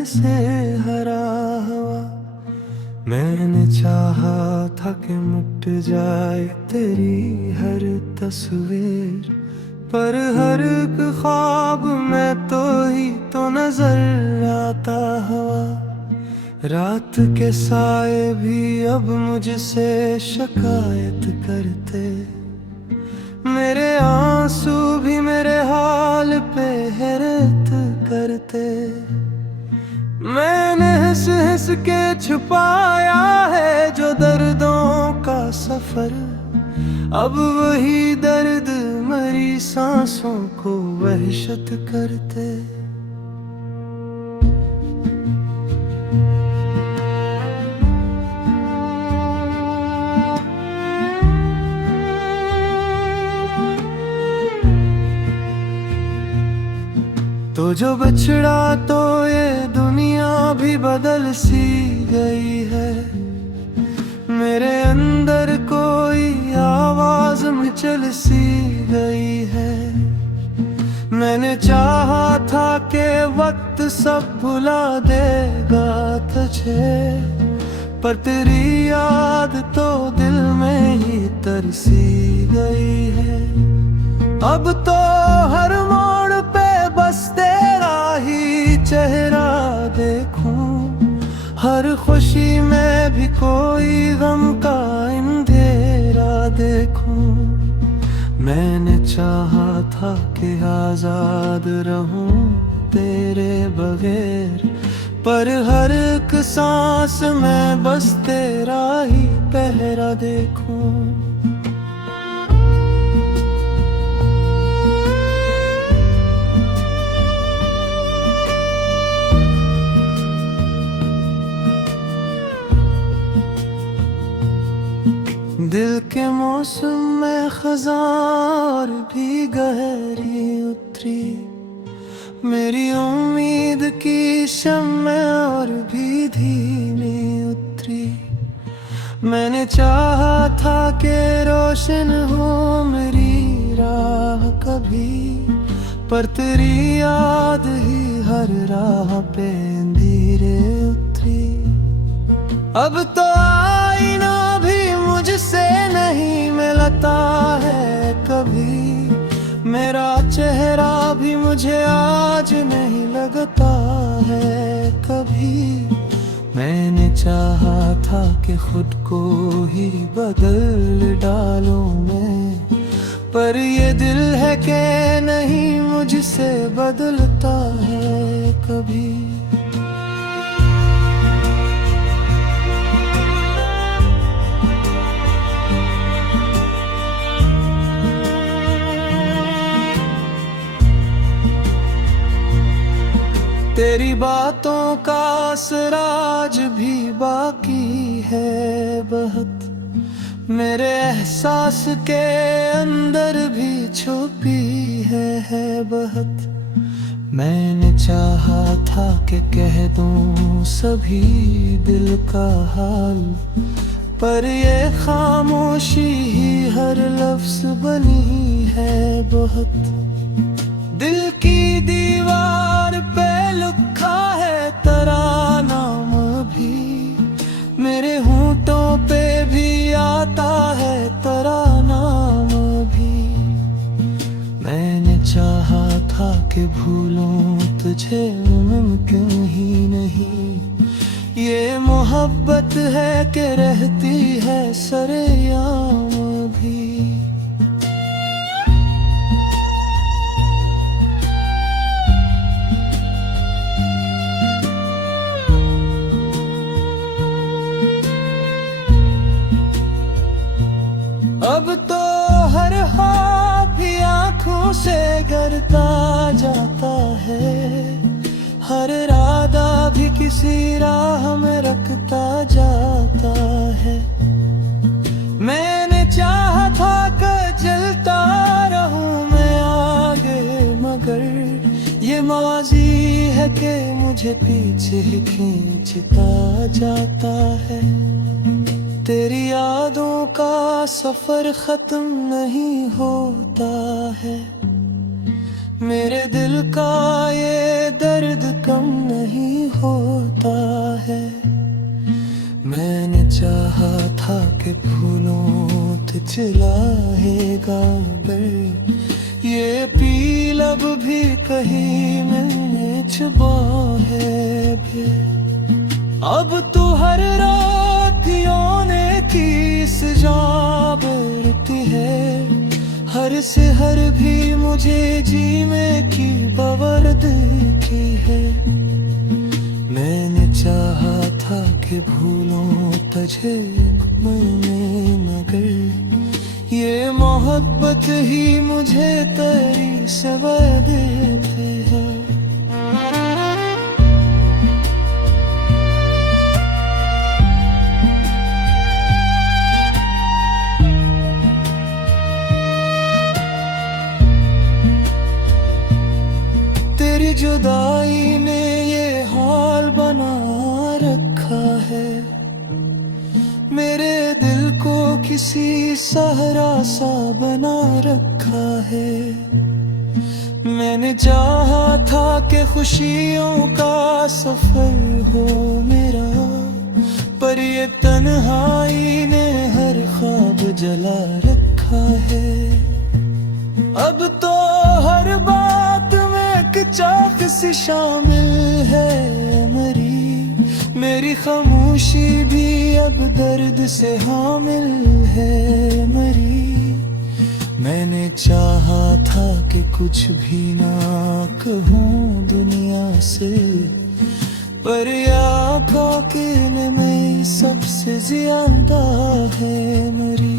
जहर से हरा हुआ। मैंने चाहा था कि मिट जाए तेरी हर तस्वीर, पर हर एक ख्वाब में तो ही तो नजर आता हवा। रात के साए भी अब मुझसे शिकायत करते, मेरे आंसू भी मेरे हाल पे हैरत करते। मैंने हंस हंस के छुपाया है जो दर्दों का सफर, अब वही दर्द मरी सांसों को वहशत करते। तो जो बिछड़ा तो ये दुनिया भी बदल सी गई है। मेरे अंदर कोई आवाज मचल सी गई है। मैंने चाहा था कि वक्त सब भुला देगा तुझे, पर तेरी याद तो दिल में ही तरसी गई है। अब तो हर मोड़ पे बस तेरा ही चेहरा देखूं, हर खुशी में भी कोई गम का अंधेरा देखूं। मैंने चाहा था कि आजाद रहूं तेरे बगैर, पर हर एक सांस में बस तेरा ही पहरा देखूं। दिल के मौसम में खज़ां भी गहरी उतरी, मेरी उम्मीद की शम्में और भी धीमी उतरी। मैंने चाहा था कि रोशन हो मेरी राह कभी, पर तेरी याद ही हर राह पे अंधेरे उतरी। अब तो आईना भी मुझसे नहीं मिलता है कभी, मेरा चेहरा भी मुझे आज नहीं लगता है कभी। मैंने चाहा था कि खुद को ही बदल डालूं मैं, पर ये दिल है कि नहीं मुझसे बदलता है कभी। तेरी बातों का असर आज भी बाकी है बहुत, मेरे एहसास के अंदर भी छुपी है बहुत। मैंने चाहा था कि कह दूं सभी दिल का हाल, पर ये खामोशी ही हर लफ्ज बनी है बहुत। दिल की दीवार पे लिखा है तेरा नाम भी, मेरे होंठों पे भी आता है तेरा नाम भी। मैंने चाहा था कि भूलूं तुझे मुमकिन ही नहीं, ये मोहब्बत है कि रहती है सरेआम भी। अब तो हर ख्वाब भी आँखों से गिरता जाता है, हर इरादा भी किसी राह में रखता जाता है। मैंने चाहा था कि जलता रहूं मैं आगे, मगर ये माजी है कि मुझे पीछे खींचता जाता है। तेरी यादों का सफर खत्म नहीं होता है, मेरे दिल का ये दर्द कम नहीं होता है। मैंने चाहा था कि फूलों ते चिल्लाएगा बे, ये पील अब भी कहीं मिलने छुपा है भी। अब तो हर रात योने की सजा बढ़ती है, हर से हर भी मुझे जीने की बावरद की है। मैंने चाहा था कि भूलों तुझे मैंने, मगर ये मोहब्बत ही मुझे तेरी सवा देती है। तेरी जुदाई ने ये हाल बना रखा है, मेरे दिल को किसी सहारा सा बना रखा है। मैंने चाहा था कि खुशियों का सफर हो मेरा, पर ये तन्हाई ने हर ख्वाब जला रखा है। अब तो हर बात में एक चाक सी शामिल है मरी, मेरी खामोशी भी अब दर्द से हामिल है मरी। मैंने चाहा था कि कुछ भी ना कहूँ दुनिया से, पर आँखों के लिए मैं सबसे ज्यादा है मरी।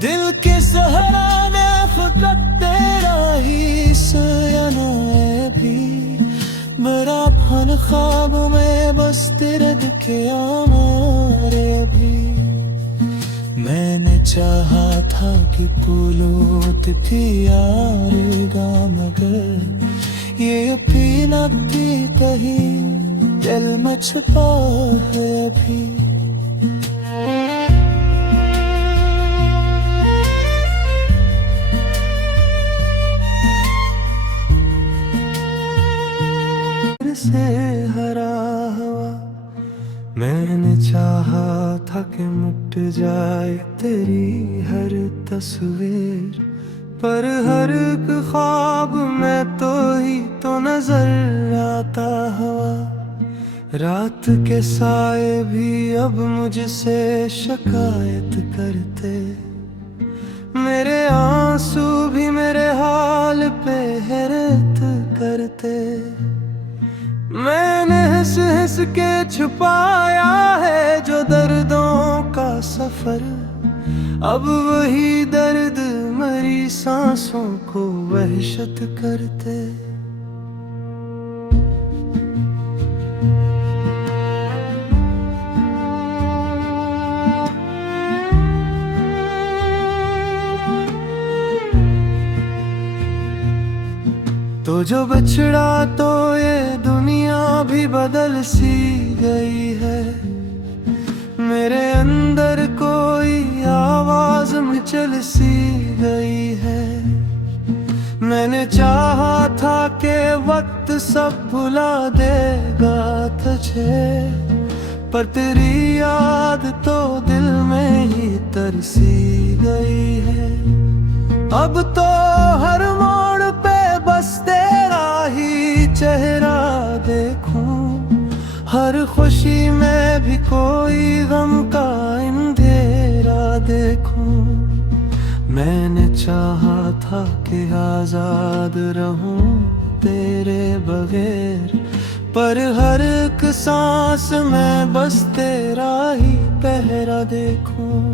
दिल के सहाराने फकत तेरा ही सयाना है भी, मेरा फन ख्वाब में बस तेरे दिखे हमारे भी। मैंने चाहा था कि बोलो तो प्यारेगा, मगर ये अपना भी कहीं दिल में छुपा है अभी। से हरा हुआ मैंने चाहा था कि मिट जाए तेरी हर तस्वीर, पर हर एक ख्वाब में तो ही तो नजर आता हुआ। रात के साए भी अब मुझसे शिकायत करते, मेरे आंसू भी मेरे हाल पे हैरत करते। मैंने हंस हंस के छुपाया है जो दर्दों का सफर, अब वही दर्द मरी सांसों को वहशत करते। तो जो बिछड़ा तो ये दुनिया भी बदल सी गई है, मेरे अंदर कोई आवाज मचल सी गई है। मैंने चाहा था कि वक्त सब भुला देगा तुझे, पर तेरी याद तो दिल में ही तरसी गई है। अब तो हर मोड़ पे बस तेरा ही चेहरा देखूं, हर खुशी में भी कोई गम का अंधेरा देखूं। मैंने चाहा था कि आजाद रहूं तेरे बगैर, पर हर एक सांस में बस तेरा ही पहरा देखूं।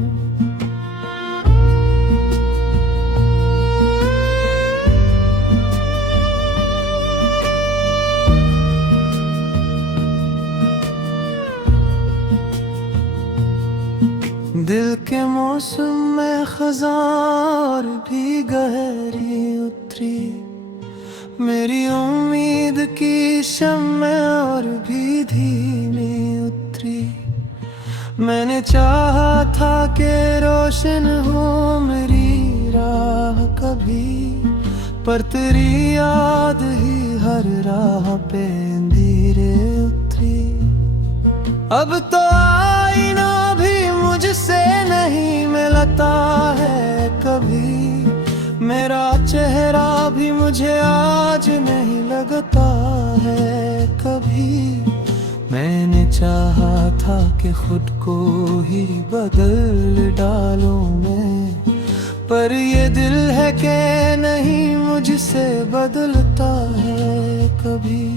दिल के मौसम में खज़ां और भी गहरी उतरी, मेरी उम्मीद की शम्में और भी धीमी उतरी। मैंने चाहा था कि रोशन हो मेरी राह कभी, पर तेरी याद ही हर राह पे अंधेरे उतरी। अब तो आईना भी मुझसे नहीं मिलता है कभी, मेरा चेहरा भी मुझे आज नहीं लगता है कभी। मैंने चाहा था कि खुद को ही बदल डालूं मैं, पर ये दिल है कि नहीं मुझसे बदलता है कभी।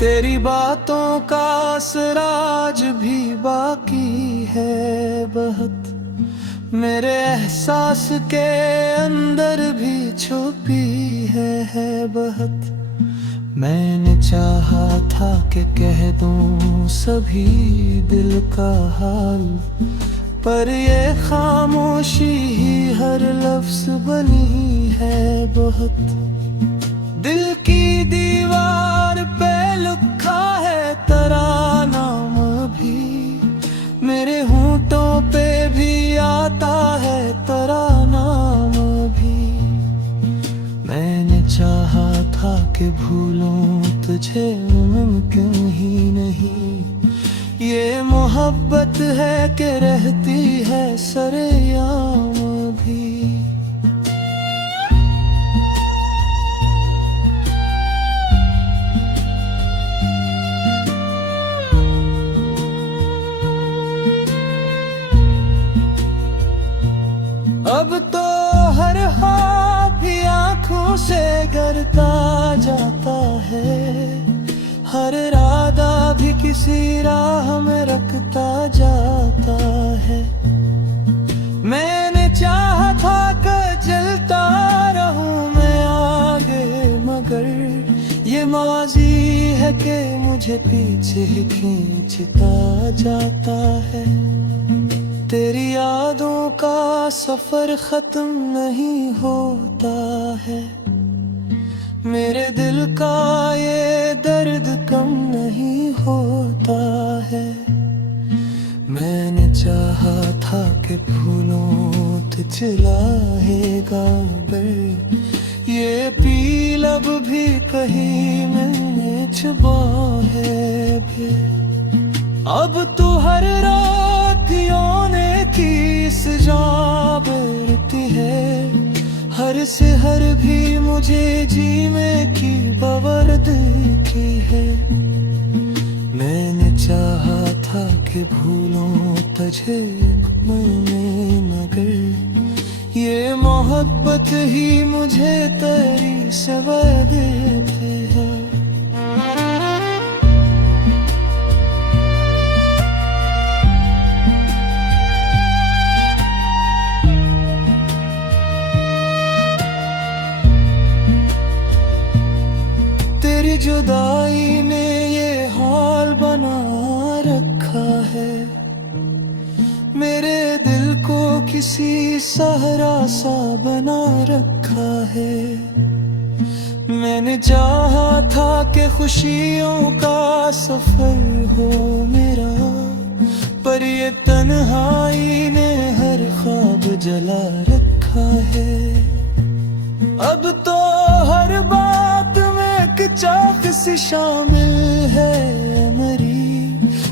तेरी बातों का असर आज भी बाकी है बहुत, मेरे एहसास के अंदर भी छुपी है बहुत। मैंने चाहा था कि कह दूं सभी दिल का हाल, पर ये खामोशी ही हर लफ्ज बनी है बहुत। दिल की दीवार पे लिखा है तेरा नाम भी, मेरे होंठों पे भी आता है तेरा नाम भी। मैंने चाहा था कि भूलूं तुझे मुमकिन ही नहीं, ये मोहब्बत है कि रहती है सरेआम भी। अब तो हर हाथ भी आंखों से गिरता जाता है, हर इरादा भी किसी राह में रखता जाता है। मैंने चाहा था कि जलता रहूं मैं आगे, मगर ये माजी है कि मुझे पीछे खींचता जाता है। तेरी यादों का सफर खत्म नहीं होता है, मेरे दिल का ये दर्द कम नहीं होता है। मैंने चाहा था कि फूलों तुझे लाएगा बे, ये पील अब भी कहीं मैंने छुपा है भी। अब तो हर रात योने की सजा बरती है, हर से हर भी मुझे जीने की बावरद की है। मैंने चाहा था कि भूलूं तुझे मैंने, मगर ये मोहब्बत ही मुझे तेरी सवा देती है। तेरी जुदाई ने ये हाल बना रखा है, मेरे दिल को किसी सहरा सा बना रखा है। मैंने चाहा था कि खुशियों का सफर हो मेरा, पर ये तन्हाई ने हर ख्वाब जला रखा है। अब तो हर बात में एक चाक सी शामिल है मरी,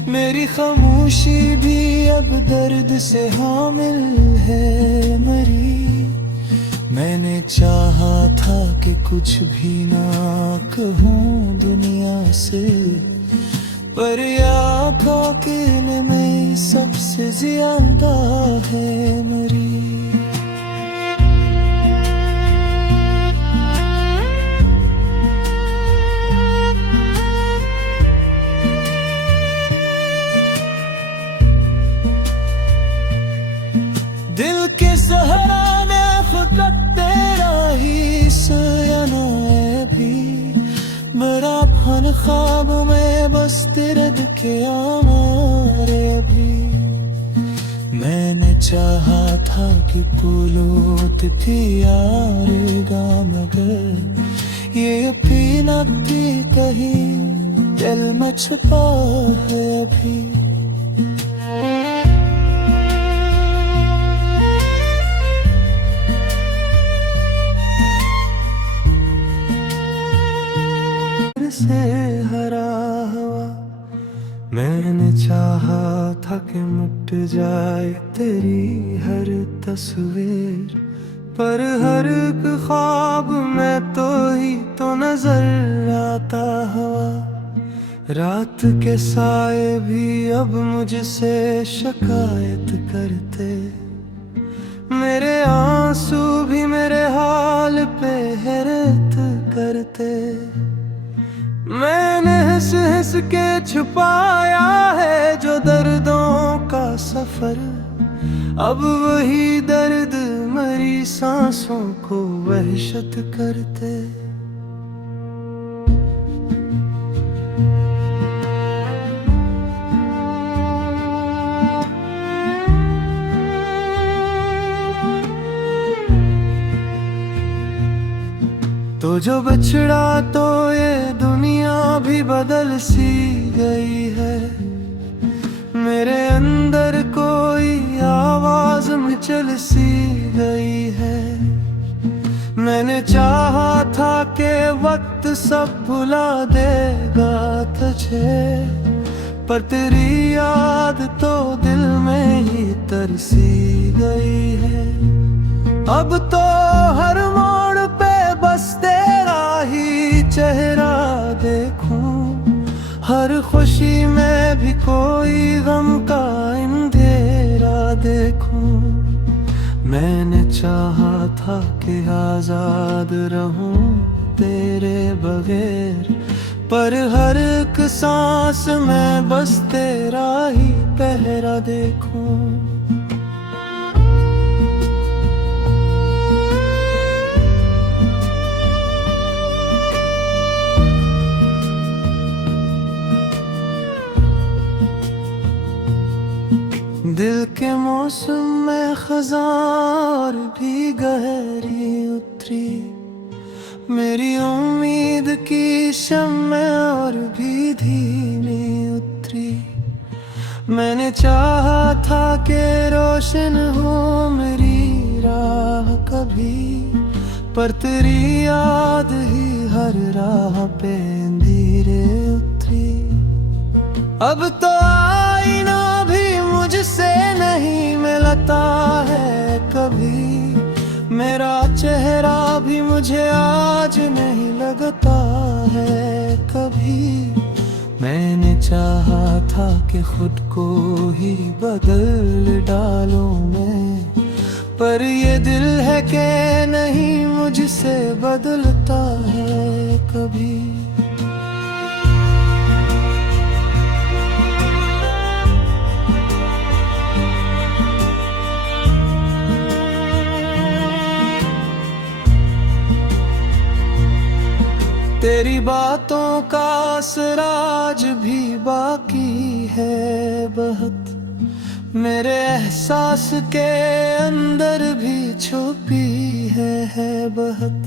मेरी खामोशी भी अब दर्द से हामिल है मरी। मैंने चाहा था कि कुछ भी ना कहूँ दुनिया से, पर आँखों के लिए में सबसे ज्यादा है मरी। दिल के सहाराने खुद तेरा ही सयाना है भी, मेरा इन ख्वाबों में बस तेरे दिखे हमारे अभी। मैंने चाहा था कि पुलूत थी यारेगा, मगर ये अपी न थी कहीं दिल में छुपा है अभी। से हरा हुआ मैंने चाहा था कि मिट जाए तेरी हर तस्वीर, पर हर एक ख्वाब में तो ही तो नजर आता हवा। रात के साए भी अब मुझसे शिकायत करते, मेरे आंसू भी मेरे हाल पे हैरत करते। मैंने हंस हंस के छुपाया है जो दर्दों का सफर, अब वही दर्द मरी सांसों को वहशत करते। तो जो बिछड़ा तो ये दुनिया भी बदल सी गई है, मेरे अंदर कोई आवाज मचल सी गई है। मैंने चाहा था कि वक्त सब भुला देगा तुझे, पर तेरी याद तो दिल में ही तरसी गई है। अब तो हर मोड़ पे बस तेरा ही चेहरा देखूं, हर खुशी में भी कोई गम का अंधेरा देखूं। मैंने चाहा था कि आजाद रहूं तेरे बगैर, पर हर एक सांस में बस तेरा ही पहरा देखूं। दिल के मौसम में खज़ां भी गहरी उतरी, मेरी उम्मीद की शम्में और भी धीमी उतरी। मैंने चाहा था कि रोशन हो मेरी राह कभी, पर तेरी याद ही हर राह पे अंधेरे उतरी। अब तो आईना भी मुझसे नहीं मिलता है कभी, मेरा चेहरा भी मुझे आज नहीं लगता है कभी। मैंने चाहा था कि खुद को ही बदल डालूं मैं, पर ये दिल है कि नहीं मुझसे बदलता है कभी। तेरी बातों का असर आज भी बाकी है बहुत, मेरे एहसास के अंदर भी छुपी है बहुत।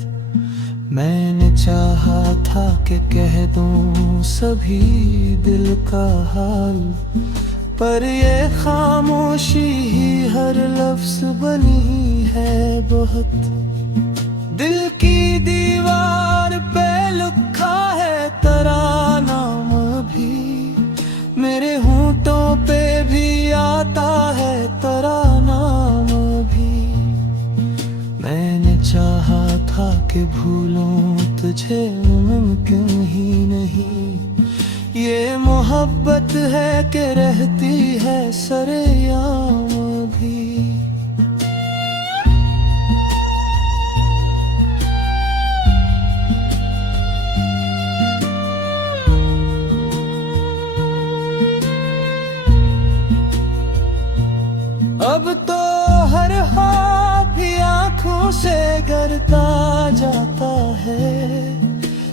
मैंने चाहा था कि कह दूं सभी दिल का हाल, पर ये खामोशी ही हर लफ्ज बनी है बहुत। दिल की दीवार पे लिखा है तेरा नाम भी, मेरे होंठों पे भी आता है तेरा नाम भी। मैंने चाहा था कि भूलूं तुझे मुमकिन ही नहीं, ये मोहब्बत है कि रहती है सरेआम भी। अब तो हर ख्वाब भी आँखों से गिरता जाता है,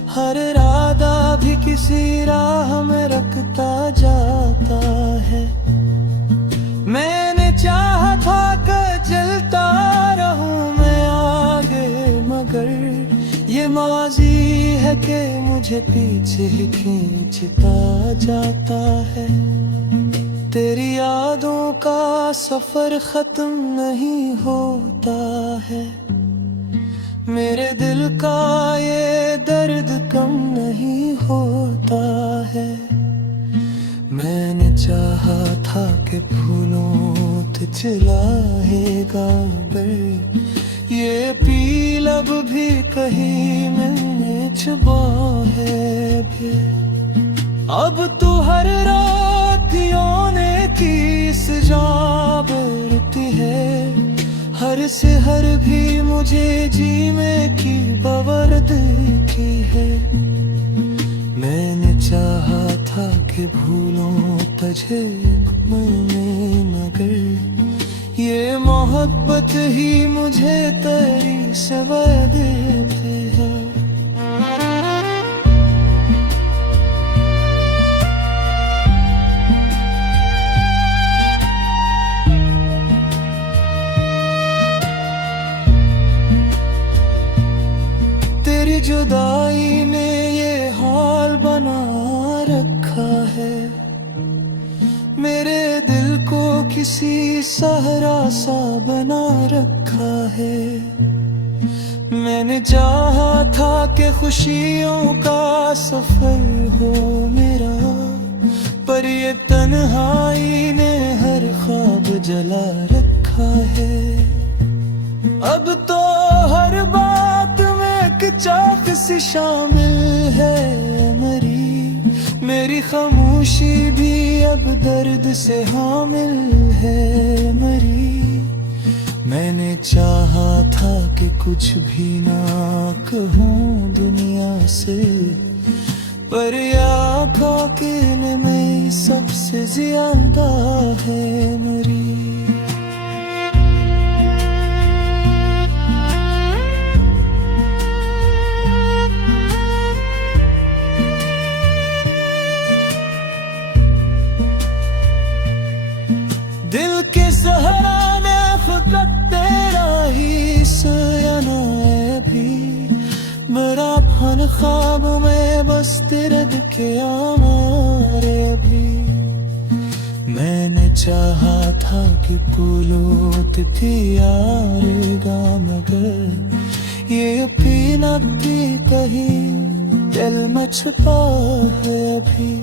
हर इरादा भी किसी किसी राह में रखता जाता है। मैंने चाहा था कि चलता रहूं मैं आगे, मगर ये माजी है कि मुझे पीछे खींचता जाता है। तेरी यादों का सफर खत्म नहीं होता है, मेरे दिल का ये दर्द कम नहीं होता है। मैंने चाहा था कि फूलों ते चिल्लाएगा मगर ये पील अब भी कहीं मैंने छुपा है भी। अब तो हर रात योने की सजा बढ़ती है, हर से हर भी मुझे जीने की बावरद की है। मैंने चाहा था कि भूलों तुझे मैंने, मगर ये मोहब्बत ही मुझे तेरी सिवा देती है। तेरी जुदाई ने ये हाल बना रखा है, मेरे दिल को किसी सहरा सा बना रखा है। मैंने चाहा था कि खुशियों का सफर हो मेरा, पर ये तन्हाई ने हर ख्वाब जला रखा है। अब तो हर बात में एक चाक सी शामिल है मरी, मेरी खामोशी भी अब दर्द से हामिल है मरी। मैंने चाहा था कि कुछ भी ना कहूँ दुनिया से, पर आँखों के लिए में सबसे ज्यादा है मेरी। दिल के सहारे फकत तेरा ही सयाना है भी, मेरा फन ख्वाब में बस तेरे के हमारे भी। मैंने चाहा था कि कोलोत थी यारेगा, मगर ये पीना भी कहीं दिल में छुपा है अभी।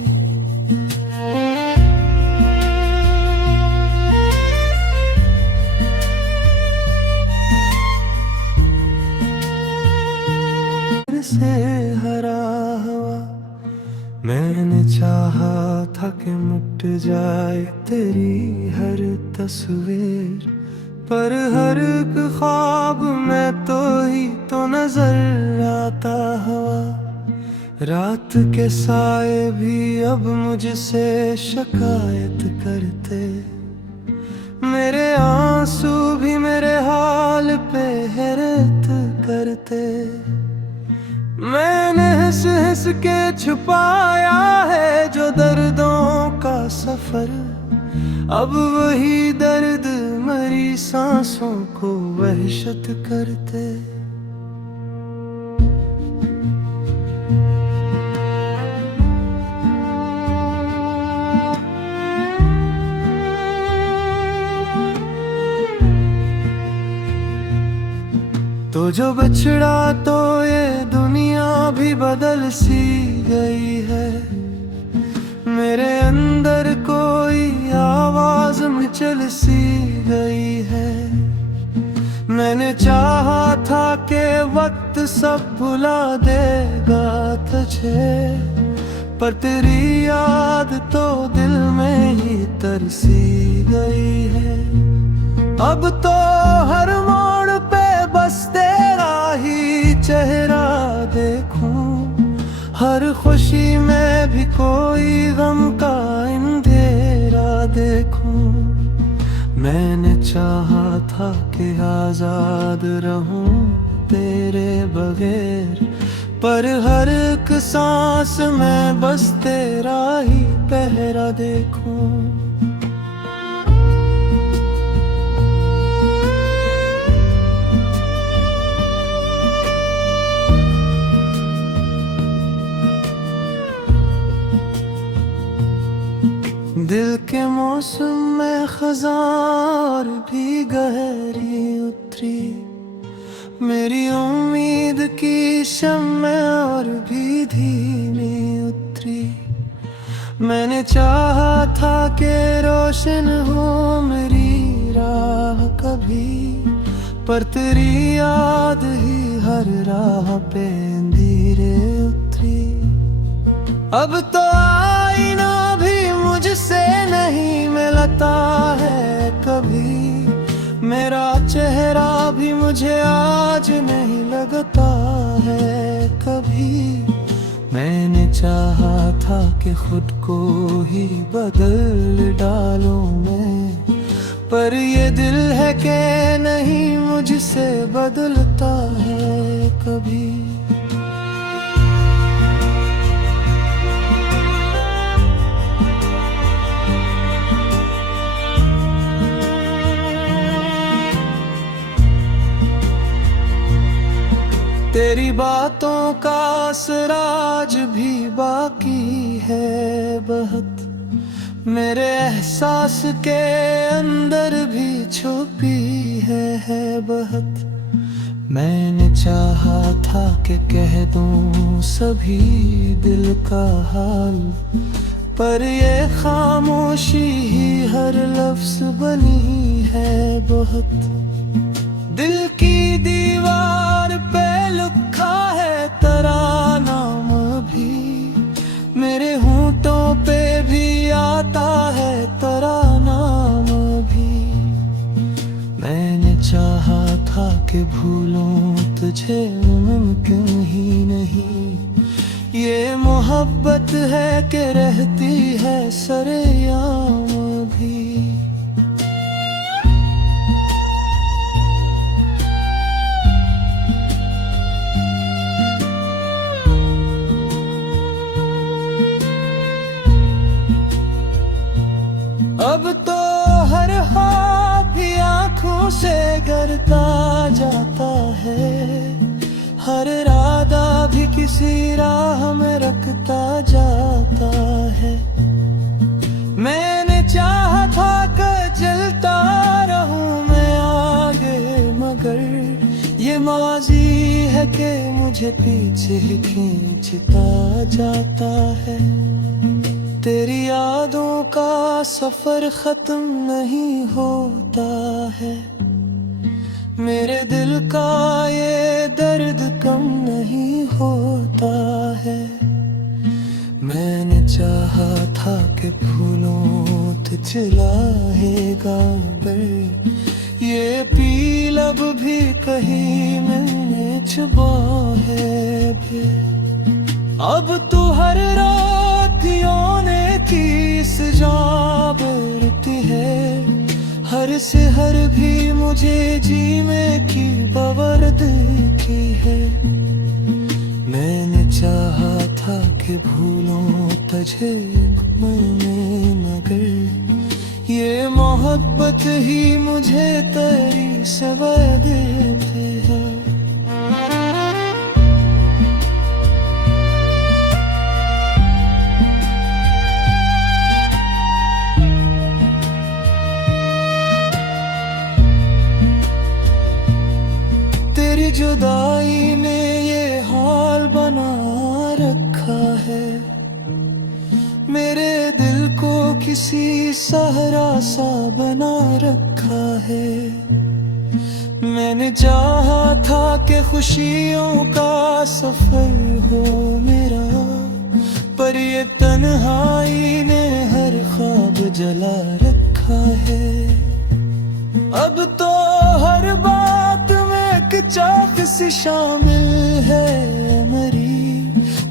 से हरा हवा मैंने चाहा था कि मिट जाए तेरी हर तस्वीर, पर हर एक ख्वाब में तो ही तो नजर आता हवा। रात के साए भी अब मुझसे शिकायत करते, मेरे आंसू भी मेरे हाल पे हैरत करते। मैंने हंस हंस के छुपाया है जो दर्दों का सफर, अब वही दर्द मरी सांसों को वहशत करते। तो जो बिछड़ा तो ये दुनिया भी बदल सी गई है, मेरे अंदर कोई आवाज मचल सी गई है। मैंने चाहा था कि वक्त सब भुला देगा तुझे, पर तेरी याद तो दिल में ही तरसी गई है। अब तो हर मोड़ पे बस तेरा ही चेहरा देखूं, हर खुशी में भी कोई गम का अंधेरा देखूं। मैंने चाहा था कि आजाद रहूं तेरे बगैर, पर हर एक सांस में बस तेरा ही पहरा देखूं। दिल के मौसम में खज़ां भी गहरी उतरी, मेरी उम्मीद की शम्में और भी धीमी उतरी। मैंने चाहा था कि रोशन हो मेरी राह कभी, पर तेरी याद ही हर राह पे अंधेरे उतरी। अब तो आईना भी मुझसे नहीं मिलता है कभी, मेरा चेहरा भी मुझे आज नहीं लगता है कभी। मैंने चाहा था कि खुद को ही बदल डालूं मैं, पर ये दिल है कि नहीं मुझसे बदलता है कभी। तेरी बातों का असर आज भी बाकी है बहुत, मेरे एहसास के अंदर भी छुपी है बहुत। मैंने चाहा था कि कह दूं सभी दिल का हाल, पर ये खामोशी ही हर लफ्ज बनी है बहुत। दिल की दीवार पे लिखा है तेरा नाम भी, मेरे होंठों पे भी आता है तेरा नाम भी। मैंने चाहा था कि भूलूं तुझे मुमकिन ही नहीं, ये मोहब्बत है कि रहती है सरेआम भी। अब तो हर हाथ भी आँखों से गिरता जाता है, हर इरादा भी किसी राह में रखता जाता है। मैंने चाहा था कि जलता रहूं मैं आगे, मगर ये माजी है कि मुझे पीछे खींचता जाता है। तेरी यादों का सफर खत्म नहीं होता है, मेरे दिल का ये दर्द कम नहीं होता है। मैंने चाहा था कि फूलों तुझ लाएगा बर, ये पील अब भी कहीं मैंने छुपा है फिर। अब तू हर रात योने की सजा बरती है, हर से हर भी मुझे जीने की बावरद की है। मैंने चाहा था कि भूलों तुझे मैंने, मगर ये मोहब्बत ही मुझे तेरी सिवा देती है। तेरी जुदाई ने ये हाल बना रखा है, मेरे दिल को किसी सहरा सा बना रखा है। मैंने चाहा था कि खुशियों का सफर हो मेरा, पर ये तन्हाई ने हर ख्वाब जला रखा है। अब तो हर बात में एक चाक सी शामिल है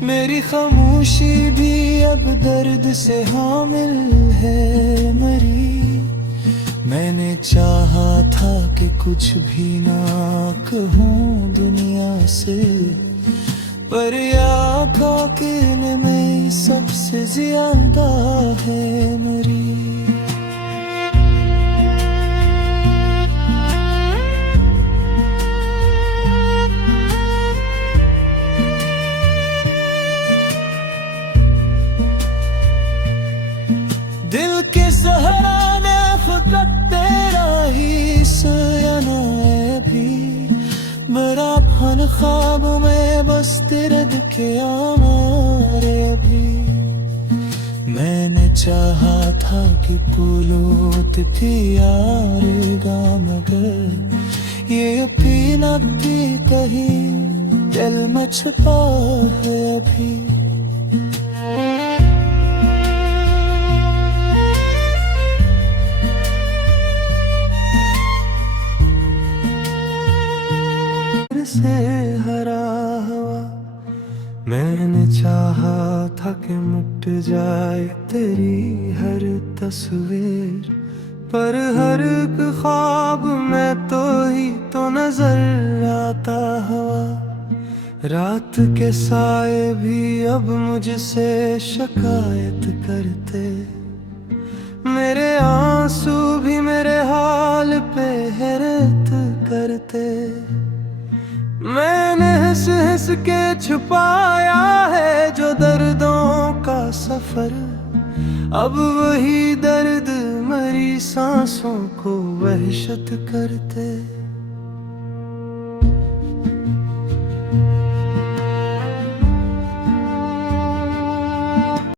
मेरी खामोशी भी अब दर्द से हामिल है मरी। मैंने चाहा था कि कुछ भी ना कहूँ दुनिया से, पर आँखों के में सबसे ज्यादा है मेरी। दिल के सहराने फकत तेरा ही सयाना है भी, मेरा फन ख्वाब में बस तेरे दिखे हमारे भी। मैंने चाहा था कि पुलूत थी यारेगा, मगर ये भी न भी कहीं दिल में छुपा है अभी। से हरा हुआ मैंने चाहा था कि मिट जाए तेरी हर तस्वीर, पर हर एक ख्वाब में तो ही तो नजर आता हवा। रात के साए भी अब मुझसे शिकायत करते, मेरे आंसू भी मेरे हाल पे हैरत करते। मैंने हंस हंस के छुपाया है जो दर्दों का सफर, अब वही दर्द मरी सांसों को वहशत करते।